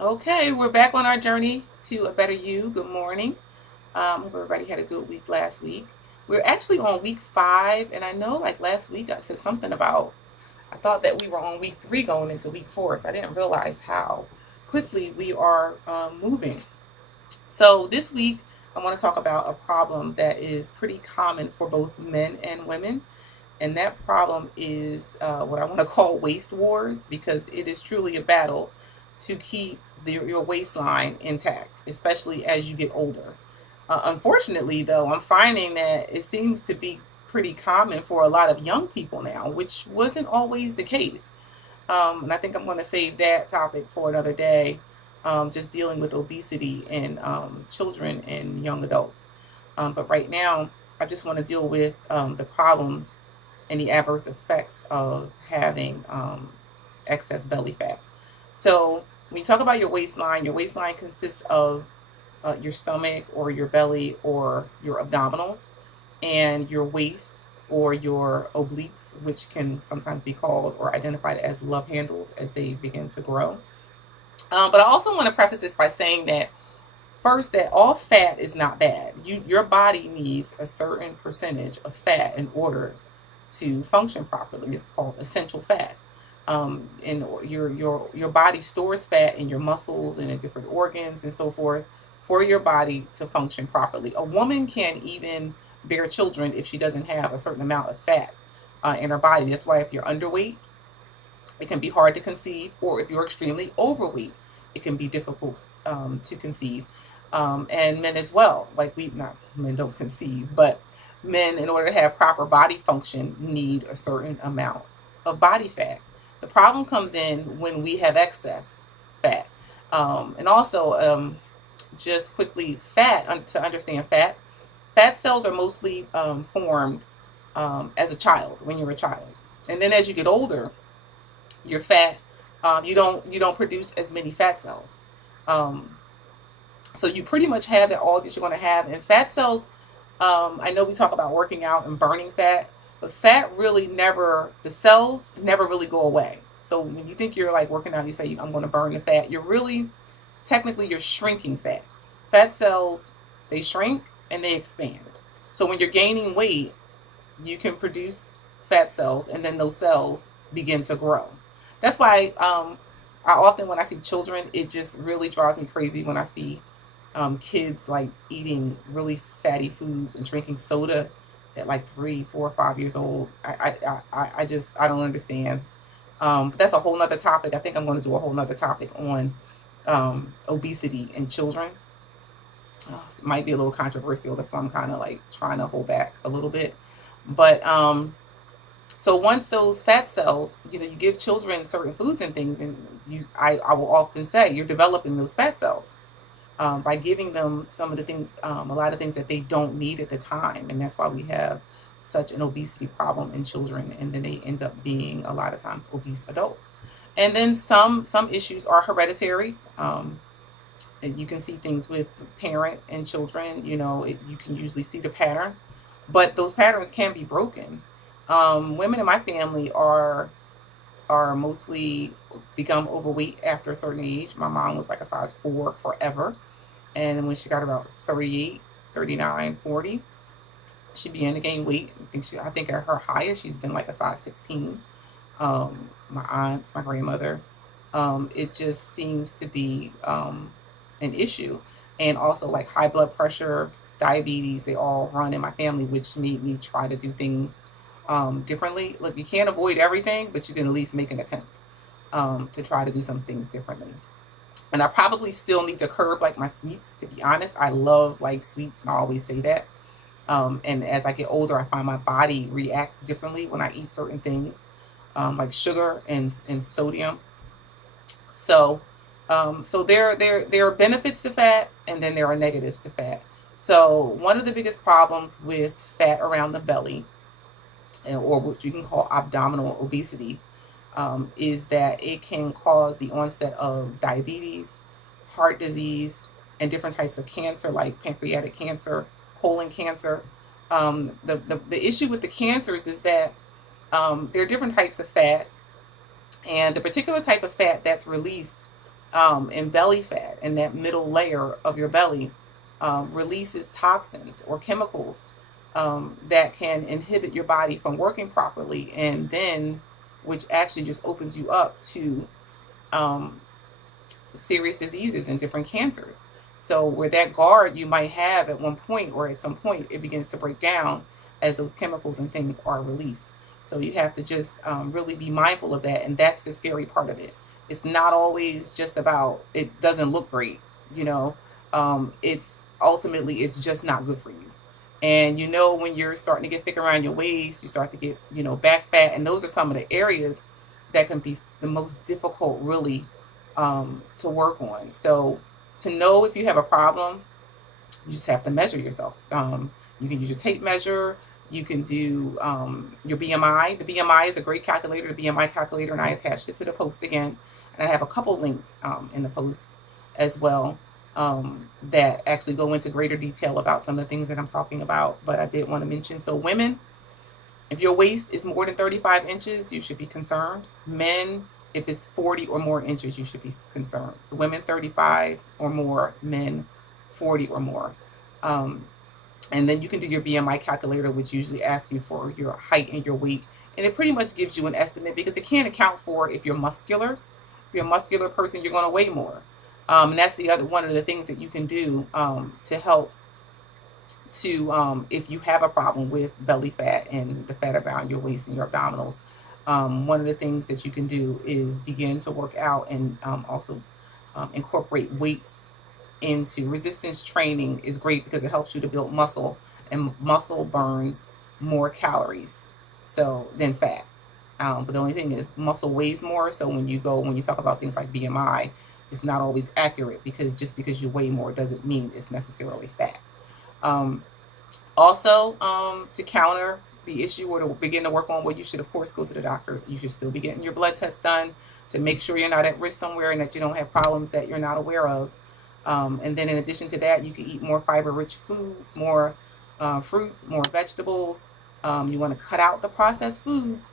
Okay, we're back on our journey to a better you. Good morning. Hope everybody had a good week last week. We're actually on week 5, and I know like last week I said something about I thought that we were on week 3 going into week 4, so I didn't realize how quickly we are moving. So this week I want to talk about a problem that is pretty common for both men and women, and that problem is what I want to call waist wars because it is truly a battle to keep your waistline intact, especially as you get older. Unfortunately, though, I'm finding that it seems to be pretty common for a lot of young people now, which wasn't always the case. And I think I'm going to save that topic for another day, just dealing with obesity in children and young adults. But right now, I just want to deal with the problems and the adverse effects of having excess belly fat. So when you talk about your waistline consists of your stomach or your belly or your abdominals, and your waist or your obliques, which can sometimes be called or identified as love handles as they begin to grow. But I also want to preface this by saying that first, that all fat is not bad. Your body needs a certain percentage of fat in order to function properly. It's called essential fat. And your body stores fat in your muscles and in different organs and so forth for your body to function properly. A woman can't even bear children if she doesn't have a certain amount of fat in her body. That's why if you're underweight, it can be hard to conceive, or if you're extremely overweight, it can be difficult to conceive. And men as well, like we, not men don't conceive, but men, in order to have proper body function, need a certain amount of body fat. The problem comes in when we have excess fat. And also, just quickly, to understand fat cells are mostly formed as a child, when you're a child. And then as you get older, your fat, you don't produce as many fat cells. Um, so you pretty much have that all that you're going to have. And fat cells, I know we talk about working out and burning fat, but fat really never, the cells never really go away. So when you think you're like working out, you say, I'm going to burn the fat, you're really, technically, you're shrinking fat. Fat cells, they shrink and they expand. So when you're gaining weight, you can produce fat cells, and then those cells begin to grow. That's why I often, when I see children, it just really drives me crazy when I see kids like eating really fatty foods and drinking soda at like 3, 4, 5 years old. I don't understand. But that's a whole nother topic. I think I'm going to do a whole nother topic on obesity in children. It might be a little controversial. That's why I'm kind of like trying to hold back a little bit. But so once those fat cells, you give children certain foods and things, and I will often say you're developing those fat cells by giving them some of the things, a lot of things that they don't need at the time, and that's why we have such an obesity problem in children, and then they end up being a lot of times obese adults. And then some issues are hereditary. And you can see things with parent and children. You can usually see the pattern, but those patterns can be broken. Women in my family are mostly become overweight after a certain age. My mom was like a size 4 forever, and when she got about 38, 39, 40, she began to gain weight. I think at her highest she's been like a size 16. My aunts, my grandmother, it just seems to be an issue. And also like high blood pressure, diabetes, they all run in my family, which made me try to do things differently. Look, you can't avoid everything, but you can at least make an attempt to try to do some things differently. And I probably still need to curb like my sweets, to be honest. I love like sweets, and I always say that. And as I get older, I find my body reacts differently when I eat certain things, like sugar and sodium. So, so there are benefits to fat, and then there are negatives to fat. So one of the biggest problems with fat around the belly, or what you can call abdominal obesity, is that it can cause the onset of diabetes, heart disease, and different types of cancer like pancreatic cancer, colon cancer. The issue with the cancers is that there are different types of fat, and the particular type of fat that's released and belly fat, and that middle layer of your belly releases toxins or chemicals that can inhibit your body from working properly, and then which actually just opens you up to um, serious diseases and different cancers. So where that guard you might have at one point or at some point, it begins to break down as those chemicals and things are released. So you have to just really be mindful of that, and that's the scary part of it. It's not always just about it doesn't look great, you know. It's ultimately it's just not good for you. And you know when you're starting to get thick around your waist, you start to get back fat, and those are some of the areas that can be the most difficult, really, to work on. So to know if you have a problem, you just have to measure yourself. You can use your tape measure. You can do your BMI. The BMI is a great calculator, the BMI calculator, and I attached it to the post again. And I have a couple links in the post as well that actually go into greater detail about some of the things that I'm talking about. But I did want to mention, so women, if your waist is more than 35 inches, you should be concerned. Men, if it's 40 or more inches, you should be concerned. So women 35 or more, men 40 or more. And then you can do your BMI calculator, which usually asks you for your height and your weight. And it pretty much gives you an estimate because it can't account for if you're muscular. If you're a muscular person, you're going to weigh more. And that's the other one of the things that you can do to help to if you have a problem with belly fat and the fat around your waist and your abdominals. One of the things that you can do is begin to work out and also incorporate weights into resistance training is great because it helps you to build muscle, and muscle burns more calories than fat. But the only thing is muscle weighs more. So when you talk about things like BMI, it's not always accurate because just because you weigh more doesn't mean it's necessarily fat. Also, to counter the issue or to begin to work on what you should, of course, go to the doctor. You should still be getting your blood test done to make sure you're not at risk somewhere and that you don't have problems that you're not aware of. And then in addition to that, you can eat more fiber-rich foods, more fruits, more vegetables. You want to cut out the processed foods.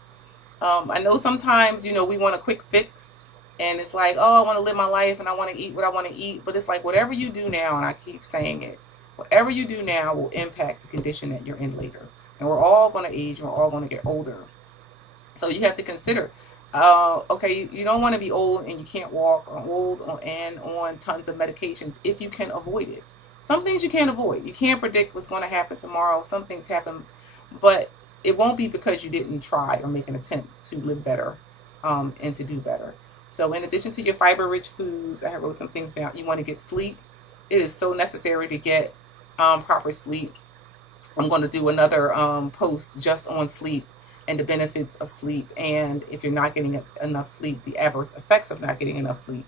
I know sometimes, we want a quick fix. And it's like, oh, I want to live my life and I want to eat what I want to eat. But it's like whatever you do now, and I keep saying it, whatever you do now will impact the condition that you're in later. And we're all going to age and we're all going to get older. So you have to consider, okay, you don't want to be old and you can't walk, or old and on tons of medications if you can avoid it. Some things you can't avoid. You can't predict what's going to happen tomorrow. Some things happen, but it won't be because you didn't try or make an attempt to live better and to do better. So in addition to your fiber-rich foods, I wrote some things down. You want to get sleep. It is so necessary to get proper sleep. I'm going to do another post just on sleep and the benefits of sleep, and if you're not getting enough sleep, the adverse effects of not getting enough sleep.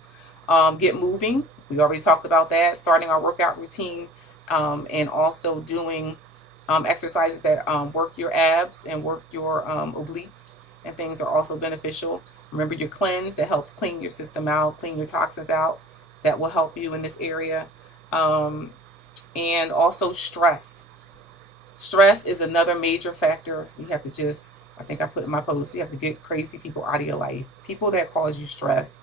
Get moving. We already talked about that. Starting our workout routine and also doing exercises that work your abs and work your obliques and things are also beneficial. Remember your cleanse that helps clean your system out, clean your toxins out. That will help you in this area. And also stress. Stress is another major factor. You have to just, I think I put in my post, you have to get crazy people out of your life. People that cause you stress.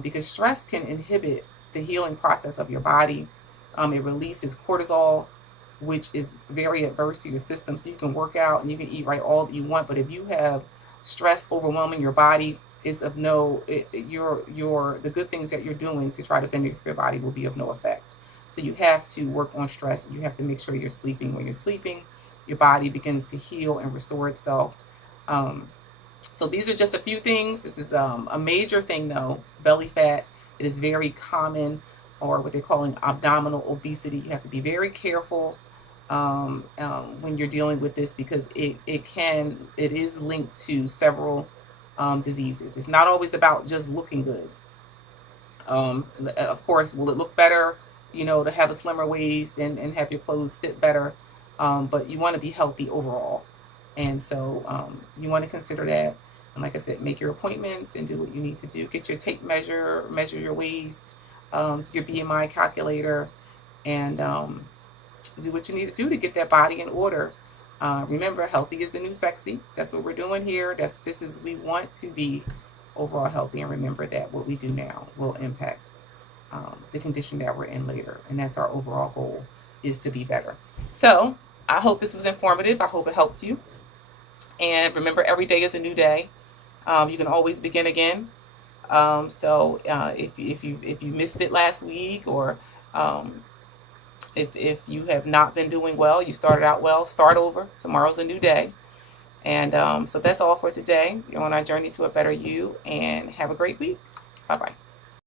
Because stress can inhibit the healing process of your body. It releases cortisol, which is very adverse to your system. So you can work out and you can eat right all that you want. But if you have stress overwhelming your body, it's of no, the good things that you're doing to try to benefit your body will be of no effect. So you have to work on stress. You have to make sure you're sleeping. When you're sleeping, your body begins to heal and restore itself. So these are just a few things. This is a major thing though, belly fat. It is very common, or what they're calling abdominal obesity. You have to be very careful when you're dealing with this because it is linked to several diseases. It's not always about just looking good. Of course, will it look better, to have a slimmer waist and have your clothes fit better? But you want to be healthy overall. And so you want to consider that. And like I said, make your appointments and do what you need to do. Get your tape measure your waist, do your BMI calculator, and do what you need to do to get that body in order. Remember, healthy is the new sexy. That's what we're doing here. We want to be overall healthy, and remember that what we do now will impact the condition that we're in later. And that's our overall goal, is to be better. So I hope this was informative. I hope it helps you. And remember, every day is a new day. You can always begin again. If you missed it last week, or if you have not been doing well, you started out well, start over. Tomorrow's a new day. And so that's all for today. You're on our journey to a better you, and have a great week. Bye-bye.